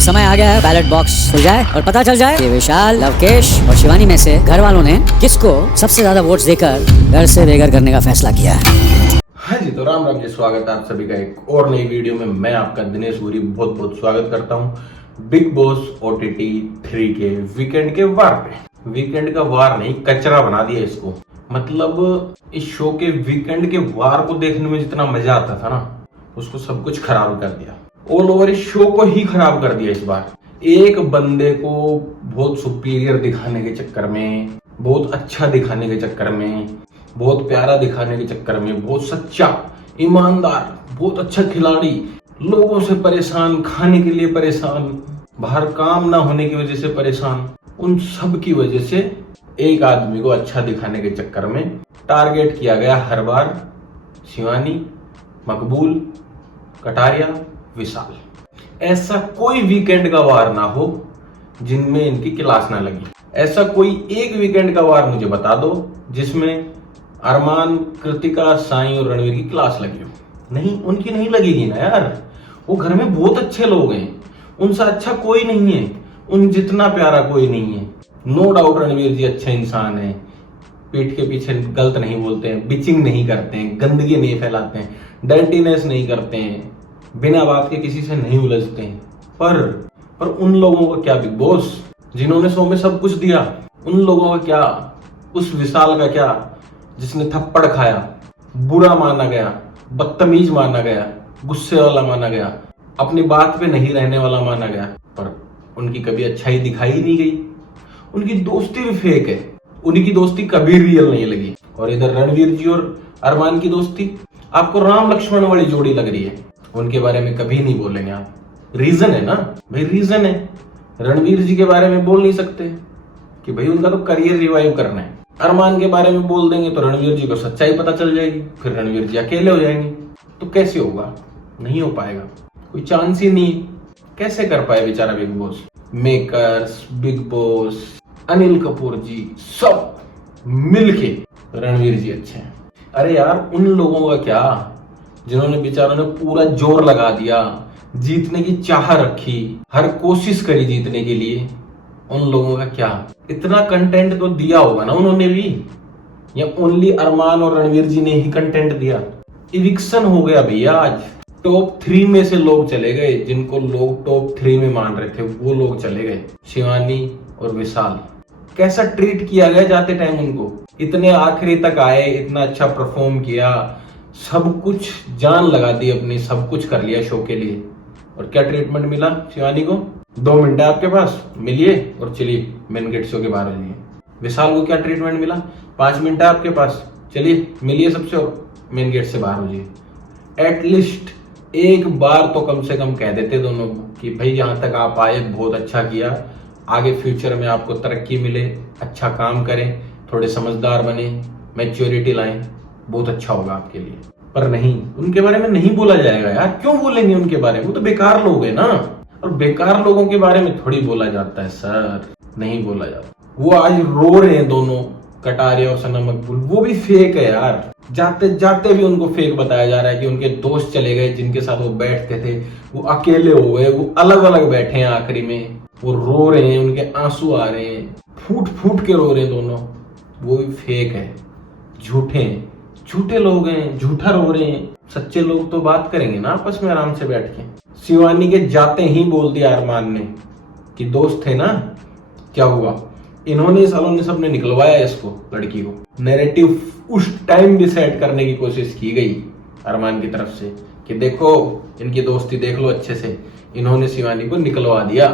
समय आ गया है बैलेट बॉक्स खुल जाए और पता चल जाए कि विशाल, लवकेश और शिवानी में से घर वालों ने किसको सबसे ज्यादा वोट्स देकर घर से बेघर करने का फैसला किया है। हाँ जी, तो राम राम जी, स्वागत है आप सभी का एक और नई वीडियो में। मैं आपका दिनेश गुरी बहुत बहुत स्वागत करता हूँ बिग बॉस OTT 3 के वीकेंड के वार पे। वीकेंड का वार नहीं, कचरा बना दिया इसको। मतलब इस शो के वीकेंड के वार को देखने में जितना मजा आता था ना, उसको सब कुछ खराब कर दिया। ऑल ओवर इस शो को ही खराब कर दिया इस बार। एक बंदे को बहुत सुपीरियर दिखाने के चक्कर में, बहुत अच्छा दिखाने के चक्कर में, बहुत प्यारा दिखाने के चक्कर में, बहुत सच्चा, ईमानदार, बहुत अच्छा खिलाड़ी, लोगों से परेशान, खाने के लिए परेशान, बाहर काम ना होने की वजह से परेशान, उन सब की वजह से एक आदमी को अच्छा दिखाने के चक्कर में टारगेट किया गया हर बार। शिवानी, मकबूल, कटारिया, विशाल। ऐसा कोई वीकेंड का वार ना हो जिनमें इनकी क्लास ना लगी। ऐसा कोई एक वीकेंड का वार मुझे बता दो जिसमें अरमान, कृतिका, साई और रणवीर की क्लास लगी हो। नहीं, उनकी नहीं लगेगी ना यार। वो घर में बहुत अच्छे लोग हैं, उनसे अच्छा कोई नहीं है, उन जितना प्यारा कोई नहीं है। नो डाउट रणवीर जी अच्छे इंसान हैं, पीठ के पीछे गलत नहीं बोलते हैं, बिचिंग नहीं करते हैं, गंदगी नहीं फैलाते हैं, डर्टीनेस नहीं करते हैं, बिना बात के किसी से नहीं उलझते हैं। पर उन लोगों का क्या बिग बॉस, जिन्होंने शो में सब कुछ दिया, उन लोगों का क्या? उस विशाल का क्या जिसने थप्पड़ खाया, बुरा माना गया, बदतमीज माना गया, गुस्से वाला माना गया, अपनी बात पे नहीं रहने वाला माना गया, पर उनकी कभी अच्छाई दिखाई नहीं गई। उनकी दोस्ती भी फेक है, उनकी दोस्ती कभी रियल नहीं लगी। और इधर रणवीर जी और अरमान की दोस्ती आपको राम लक्ष्मण वाली जोड़ी लग रही है, उनके बारे में कभी नहीं बोलेंगे आप। रीजन है ना भाई, रीजन है। रणवीर जी के बारे में बोल नहीं सकते कि भाई उनका तो करियर रिवाइव करना है। अरमान के बारे में बोल देंगे तो रणवीर जी को सच्चाई पता चल जाएगी, फिर रणवीर जी अकेले हो जाएंगे। तो कैसे होगा? नहीं हो पाएगा, कोई चांस ही नहीं। कैसे कर पाए बेचारा Bigg Boss? Makers, Bigg Boss, Anil Kapoor ji सब मिलके रणवीर जी अच्छे हैं। अरे यार, उन लोगों का क्या जिन्होंने बेचारों ने पूरा जोर लगा दिया, जीतने की चाह रखी, हर कोशिश करी जीतने के लिए। उन लोगों का क्या? इतना कंटेंट तो दिया होगा ना उन्होंने भी, या ओनली अरमान और रणवीर जी ने ही कंटेंट दिया? इविक्शन हो गया भैया आज। टॉप 3 में से लोग चले गए, जिनको लोग टॉप 3 में मान रहे थे वो लोग चले गए। शिवानी और विशाल, कैसा ट्रीट किया गया जाते टाइम उनको। इतने आखिरी तक आए, इतना अच्छा परफॉर्म किया, सब कुछ जान लगा दी अपनी, सब कुछ कर लिया शो के लिए, और क्या ट्रीटमेंट मिला शिवानी को? 2 मिनट है आपके पास, मिलिए और चलिए मेन गेट शो के बाहर हो जाइए। विशाल को क्या ट्रीटमेंट मिला? 5 मिनट है आपके पास, चलिए मिलिए सबसे और मेन गेट से बाहर हो जाइए। एटलीस्ट एक बार तो कम से कम कह देते दोनों को कि भाई जहां तक आप आए बहुत अच्छा किया, आगे फ्यूचर में आपको तरक्की मिले, अच्छा काम करें, थोड़े समझदार बने, मैच्योरिटी लाएं, बहुत अच्छा होगा आपके लिए। पर नहीं, उनके बारे में नहीं बोला जाएगा यार। क्यों बोलेंगे उनके बारे में? वो तो बेकार लोग हैं ना, और बेकार लोगों के बारे में थोड़ी बोला जाता है सर, नहीं बोला जाता। वो आज रो रहे हैं दोनों, कटारिया और सना मकबूल, वो भी फेक है यार। जाते जाते भी उनको फेक बताया जा रहा है कि उनके दोस्त चले गए, जिनके साथ वो बैठते थे वो अकेले हो गए, वो अलग अलग बैठे हैं। आखिरी में वो रो रहे हैं, उनके आंसू आ रहे हैं, फूट फूट के रो रहे हैं दोनों। वो भी फेक है, झूठे हैं, झूठे लोग हैं, झूठा रो रहे हैं। सच्चे लोग तो बात करेंगे ना आपस में आराम से बैठ के। शिवानी के जाते ही बोल दिया अरमान ने कि दोस्त थे ना, क्या हुआ? इन्होंने सालों ने सबने निकलवाया इसको, लड़की को। नैरेटिव उस टाइम भी सेट करने की कोशिश की गई अरमान की तरफ से कि देखो इनकी दोस्ती देख लो अच्छे से। इन्होंने शिवानी को निकलवा दिया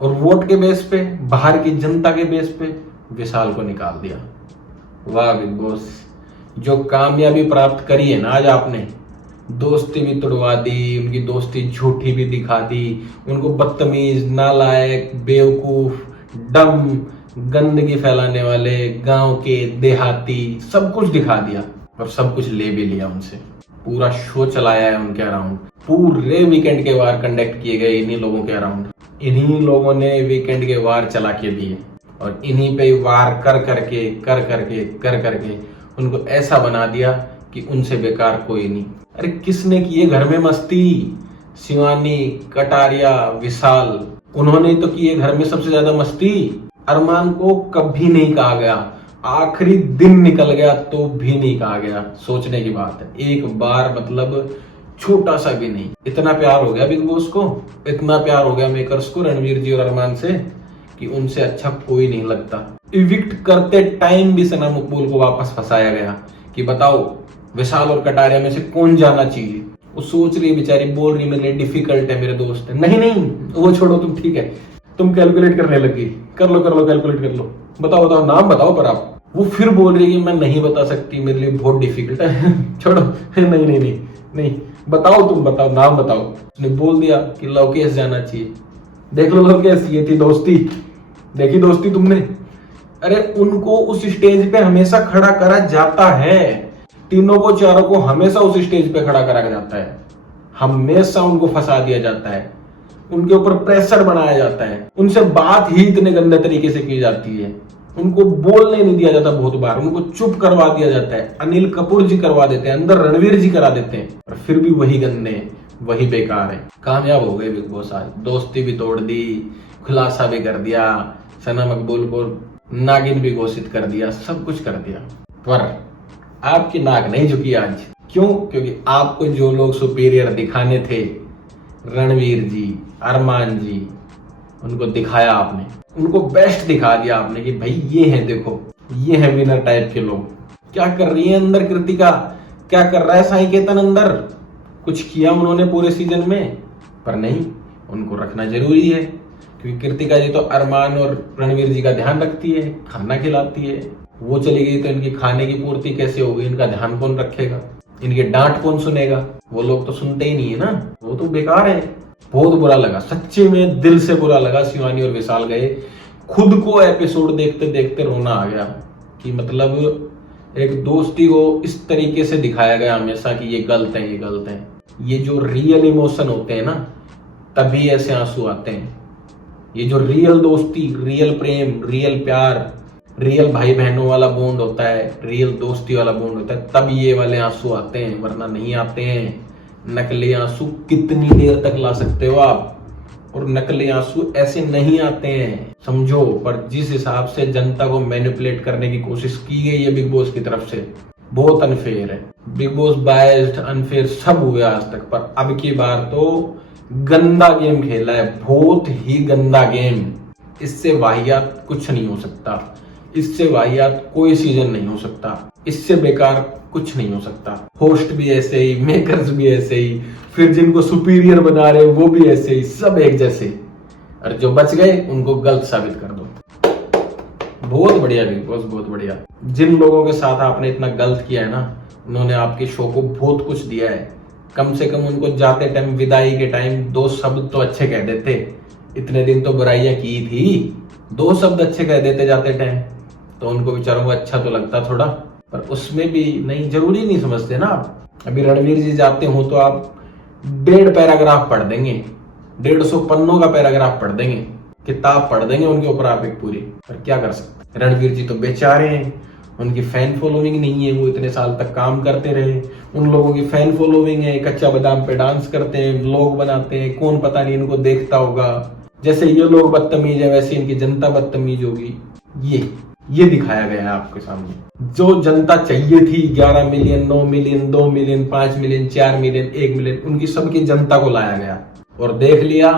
और वोट के बेस पे, बाहर की जनता के बेस पे विशाल को निकाल दिया। वाह बिग बॉस, जो कामयाबी प्राप्त करी है ना आज आपने, दोस्ती भी तोड़वा दी, उनकी दोस्ती झूठी भी दिखा दी, उनको बदतमीज, नालायक, बेवकूफ, डम, गंदगी फैलाने वाले, गांव के देहाती, सब कुछ दिखा दिया और सब कुछ ले भी लिया उनसे। पूरा शो चलाया है उनके अराउंड। पूरे वीकेंड के वार कंडक्ट किए गए इन्हीं लोगों के अराउंड। इन्हीं लोगों ने वीकेंड के वार चला के दिए और इन्हीं पे वार कर करके उनको ऐसा बना दिया कि उनसे बेकार कोई नहीं। अरे किसने की है घर में मस्ती? शिवानी, कटारिया, विशाल, उन्होंने तो की है घर में सबसे ज्यादा मस्ती। अरमान को कभी नहीं कहा गया, आखिरी दिन निकल गया तो भी नहीं कहा गया। सोचने की बात है, एक बार मतलब छोटा सा भी नहीं। इतना प्यार हो गया बिग बॉस को, इतना प्यार हो गया मेकर्स को रणवीर जी और अरमान से कि उनसे अच्छा कोई नहीं लगता। इविक्ट करते टाइम भी सना मकबूल को वापस फंसाया गया कि बताओ विशाल और कटारिया में से कौन जाना चाहिए। वो सोच रही बेचारी, बोल रही मेरे लिए डिफिकल्ट है, मेरे दोस्त है। नहीं नहीं वो छोड़ो, तुम ठीक है, तुम कैलकुलेट करने लगी। कर लो कैलकुलेट कर लो, बताओ नाम बताओ। पर आप वो फिर बोल रही है कि मैं नहीं बता सकती, मेरे लिए बहुत डिफिकल्ट है। छोड़ो, नहीं बताओ, तुम बताओ, नाम बताओ। उसने बोल दिया कि लवकेश जाना चाहिए। देख लो लवकेश, ये थी दोस्ती, देखी दोस्ती तुमने। अरे उनको उस स्टेज पे हमेशा खड़ा करा जाता है, तीनों को चारों को हमेशा उस स्टेज पे खड़ा करा जाता है, हमेशा उनको फंसा दिया जाता है, उनके ऊपर प्रेशर बनाया जाता है, उनसे बात ही इतने गंदे तरीके से की जाती है, उनको बोलने नहीं दिया जाता, बहुत बार उनको चुप करवा दिया जाता है। अनिल कपूर जी करवा देते हैं, अंदर रणवीर जी करा देते हैं, और फिर भी वही गंदे, वही बेकार है। कामयाब हो गए बिग बॉस आज, दोस्ती भी तोड़ दी, खुलासा भी कर दिया, सना मकबूल को नागिन भी घोषित कर दिया, सब कुछ कर दिया। पर आपकी नाक नहीं झुकी आज। क्यों? क्योंकि आपको जो लोग सुपीरियर दिखाने थे, रणवीर जी, अरमान जी, उनको दिखाया आपने, उनको बेस्ट दिखा दिया आपने कि भाई ये है, देखो ये है विनर टाइप के लोग। क्या कर रही है अंदर कृतिका, क्या कर रहा है साई केतन अंदर? कुछ किया उन्होंने पूरे सीजन में? पर नहीं, उनको रखना जरूरी है, क्योंकि कृतिका जी तो अरमान और रणवीर जी का ध्यान रखती है, खाना खिलाती है। वो चली गई तो इनकी खाने की पूर्ति कैसे होगी, इनका ध्यान कौन रखेगा, इनके डांट कौन सुनेगा? वो लोग तो सुनते ही नहीं है ना, वो तो बेकार है। बहुत बुरा लगा, सच्चे में दिल से बुरा लगा। शिवानी और विशाल गए, खुद को एपिसोड देखते देखते रोना आ गया कि मतलब एक दोस्ती को इस तरीके से दिखाया गया हमेशा कि ये गलत है, ये गलत है। ये जो रियल इमोशन होते हैं ना, तभी ऐसे आंसू आते हैं। ये जो रियल दोस्ती, रियल प्रेम, रियल प्यार, रियल भाई बहनों वाला बॉन्ड होता है, रियल दोस्ती वाला बॉन्ड होता है, तब ये वाले आंसू आते हैं, वरना नहीं आते हैं। नकली आंसू कितनी देर तक ला सकते हो आप, और नकली आंसू ऐसे नहीं आते हैं, समझो। पर जिस हिसाब से जनता को मैनिपुलेट करने की कोशिश की गई है बिग बॉस की तरफ से, बहुत अनफेयर है। बिग बॉस बायस्ड, अनफेयर सब हुए आज तक, पर अब की बार तो गंदा गेम खेला है, बहुत ही गंदा गेम। इससे वाहियात कुछ नहीं हो सकता, इससे वाहियात कोई सीजन नहीं हो सकता, इससे बेकार कुछ नहीं हो सकता। होस्ट भी ऐसे ही, मेकर्स भी ऐसे ही, फिर जिनको सुपीरियर बना रहे वो भी ऐसे ही, सब एक जैसे। और जो बच गए उनको गलत साबित कर दो। बहुत बढ़िया बिग बॉस, बहुत बढ़िया। जिन लोगों के साथ आपने इतना गलत किया है ना, उन्होंने आपके शो को बहुत कुछ दिया है। कम से कम उनको जाते टाइम, विदाई के टाइम 2 शब्द तो अच्छे कह देते। इतने दिन तो बुराइयां की थी, 2 शब्द अच्छे कह देते जाते टाइम, तो उनको बेचारों को अच्छा तो लगता थोड़ा। पर उसमें भी नहीं, जरूरी नहीं समझते ना आप। अभी रणवीर जी जाते हो तो आप 1.5 पैराग्राफ पढ़ देंगे, 150 पन्नों का पैराग्राफ पढ़ देंगे, किताब पढ़ देंगे उनके ऊपर आप एक पूरी। पर क्या कर सकते, रणवीर जी तो बेचारे हैं, उनकी फैन फॉलोइंग नहीं है, वो इतने साल तक काम करते रहे। उन लोगों की फैन फॉलोइंग है, कच्चा बादाम पे डांस करते हैं, व्लॉग बनाते हैं, कौन पता नहीं इनको देखता होगा। जैसे ये लोग बदतमीज है, वैसे इनकी जनता बदतमीज होगी। ये दिखाया गया है आपके सामने। जो जनता चाहिए थी, 11 million, 9 million, 2 million, 5 million, 4 million, 1 million, उनकी सबकी जनता को लाया गया और देख लिया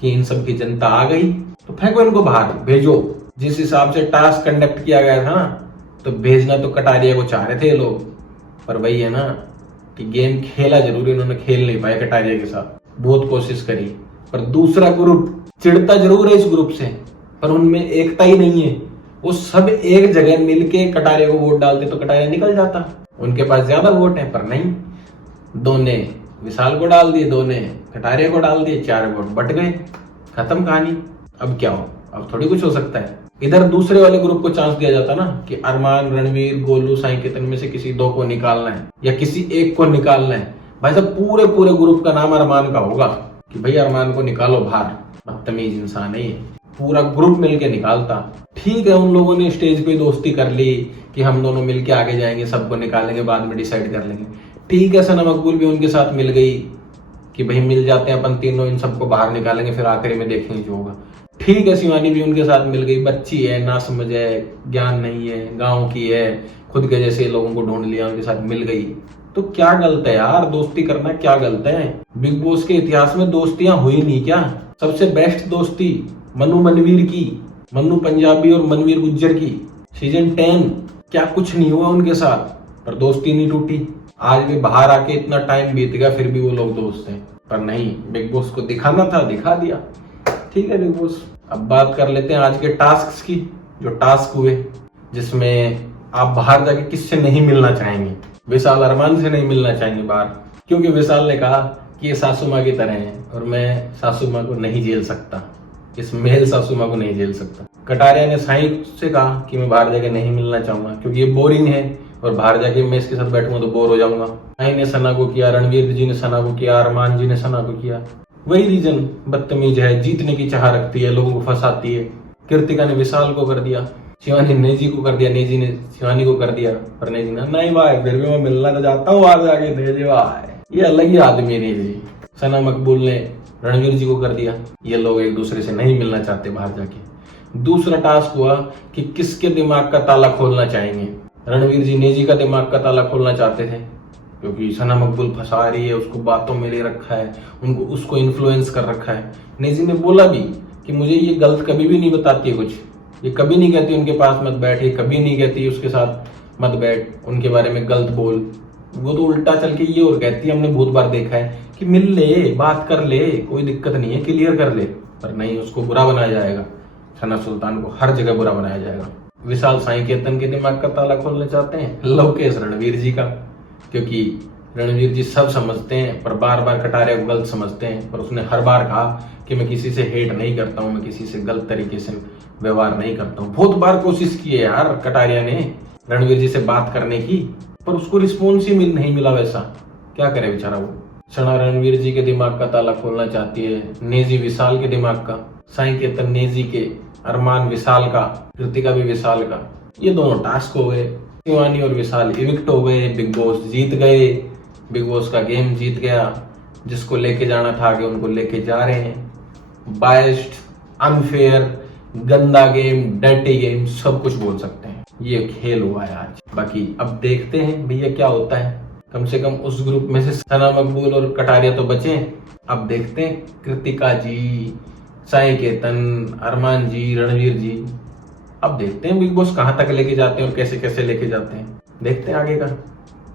कि इन सबकी जनता आ गई, तो फेंको इनको बाहर, भेजो। जिस हिसाब से टास्क कंडक्ट किया गया था, तो भेजना तो कटारिया को चाह रहे थे लोग, पर वही है ना कि गेम खेला जरूरी, उन्होंने खेल नहीं पाए कटारिया के साथ। बहुत कोशिश करी, पर दूसरा ग्रुप चिढ़ता जरूर है इस ग्रुप से, पर उनमें एकता ही नहीं है। वो सब एक जगह मिलके कटारिया को वोट डालते तो कटारिया निकल जाता, उनके पास ज्यादा वोट है। पर नहीं, 2 ने विशाल को डाल दिए, 2 ने कटारिया को डाल दिए, 4 वोट बट गए, खत्म कहानी। अब क्या हो, अब थोड़ी कुछ हो सकता है। इधर दूसरे वाले ग्रुप को चांस दिया जाता ना कि अरमान, रणवीर, गोलू, साई केतन में से किसी 2 को निकालना है या किसी एक को निकालना है। भाई साहब पूरे ग्रुप का नाम अरमान का होगा कि भाई अरमान को निकालो बाहर, बदतमीज इंसान है ये। पूरा ग्रुप मिलके निकालता। ठीक है, उन लोगों ने स्टेज पे दोस्ती कर ली कि हम दोनों मिलके आगे जाएंगे, सबको निकालेंगे, बाद में डिसाइड कर लेंगे। ठीक है, सना मकबूल भी उनके साथ मिल गई कि भाई मिल जाते हैं अपन तीनों, इन सबको बाहर निकालेंगे, फिर आखिरी में देखेंगे जो होगा। ठीक है, शिवानी भी उनके साथ मिल गई, बच्ची है, ना समझ है, ज्ञान नहीं है, गांव की है, खुद के जैसे लोगों को ढूंढ लिया, उनके साथ मिल गई। तो क्या गलत है यार, दोस्ती करना क्या गलत है? बिग बॉस के इतिहास में दोस्तियां हुई नहीं क्या? सबसे बेस्ट दोस्ती मनु मनवीर की, मनु पंजाबी और मनवीर गुज्जर की, सीजन 10, क्या कुछ नहीं हुआ उनके साथ, पर दोस्ती नहीं टूटी। आज भी बाहर आके इतना टाइम बीत गया, फिर भी वो लोग दोस्त हैं। पर नहीं, बिग बॉस को दिखाना था, दिखा दिया। ठीक है बिग बॉस, अब बात कर लेते हैं आज के टास्क की। जो टास्क हुए जिसमें आप बाहर जाके किससे नहीं मिलना चाहेंगे? विशाल अरमान से नहीं मिलना चाहेंगे बाहर, क्योंकि विशाल ने कहा कि ये सासू माँ की तरह है और मैं सासू माँ को नहीं झेल सकता, इस मेल सासू माँ को नहीं झेल सकता। कटारिया ने साई से कहा कि मैं बाहर जाके नहीं मिलना चाहूंगा क्योंकि ये बोरिंग है और बाहर जाके मैं इसके साथ बैठूंगा तो बोर हो जाऊंगा। साई ने सना को किया, रणवीर जी ने सना को किया, अरमान जी ने सना को किया। वही रीजन, बदतमीज है, जीतने की चाह रखती है, लोगों को फंसाती है। कृतिका ने विशाल को कर दिया, शिवानी ने नेजी को कर दिया, नेजी ने शिवानी को कर दिया, पर नेजी ने नहीं भाई फिर भी मैं मिलना तो चाहता हूँ बाहर जाके, नेजी भाई ये अलग ही आदमी है नेजी। सना मकबूल ने रणवीर जी को कर दिया। ये लोग एक दूसरे से नहीं मिलना चाहते बाहर जाके। दूसरा टास्क हुआ कि किसके दिमाग का ताला खोलना चाहेंगे। रणवीर जी नेजी का दिमाग का ताला खोलना चाहते थे क्योंकि सना मकबूल फंसा रही है, उसको बातों में ले रखा है, उनको उसको इन्फ्लुएंस कर रखा है। नेजी ने बोला भी कि मुझे ये गलत कभी भी नहीं बताती है कुछ, ये कभी नहीं कहती उनके पास मत बैठ, ये कभी नहीं कहती उसके साथ मत बैठ, उनके बारे में गलत बोल। वो तो उल्टा चल के ये और कहती है, हमने बहुत बार देखा है कि मिल ले, बात कर ले, कोई दिक्कत नहीं है, क्लियर कर ले। पर नहीं, उसको बुरा बनाया जाएगा, सना सुल्तान को हर जगह बुरा बनाया जाएगा। विशाल साई केतन के दिमाग का ताला खोलना चाहते हैं, लवकेश रणवीर जी का, क्योंकि रणवीर जी सब समझते हैं पर बार बार कटारिया को गलत समझते हैं। पर उसने हर बार कहा कि मैं किसी से हेट नहीं करता हूँ, मैं किसी से गलत तरीके से व्यवहार नहीं करता हूँ। बहुत बार कोशिश की है यार कटारिया ने रणवीर जी से बात करने की, पर उसको रिस्पॉन्स ही नहीं मिला। वैसा क्या करे बेचारा वो। सना रणवीर जी के दिमाग का ताला खोलना चाहती है, नेजी विशाल के दिमाग का, साई केतन नेजी के, अरमान विशाल का, कृतिका भी विशाल का। ये दोनों टास्क हो गए। शिवानी और विशाल इविक्ट हो गए, बिग बॉस जीत गए, बिग बॉस का गेम जीत गया। जिसको लेके जाना था आगे उनको लेके जा रहे हैं। बायस्ड, अनफेयर, गंदा गेम, डर्टी गेम, सब कुछ बोल सकते हैं। ये खेल हुआ है आज। बाकी अब देखते हैं भैया क्या होता है। कम से कम उस ग्रुप में से सना मकबूल और कटारिया तो बचे। अब देखते हैं कृतिका जी, साई केतन, अरमान जी, रणवीर जी। अब देखते हैं बिग बॉस कहाँ तक लेके जाते हैं और कैसे कैसे लेके जाते हैं, देखते हैं आगे का।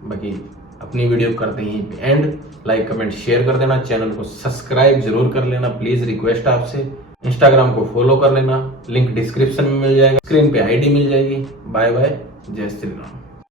बाकी अपनी वीडियो करते हैं एंड, लाइक कमेंट शेयर कर देना, चैनल को सब्सक्राइब जरूर कर लेना प्लीज, रिक्वेस्ट आपसे। इंस्टाग्राम को फॉलो कर लेना, लिंक डिस्क्रिप्शन में मिल जाएगा, स्क्रीन पे आईडी मिल जाएगी। बाय बाय, जय श्री राम।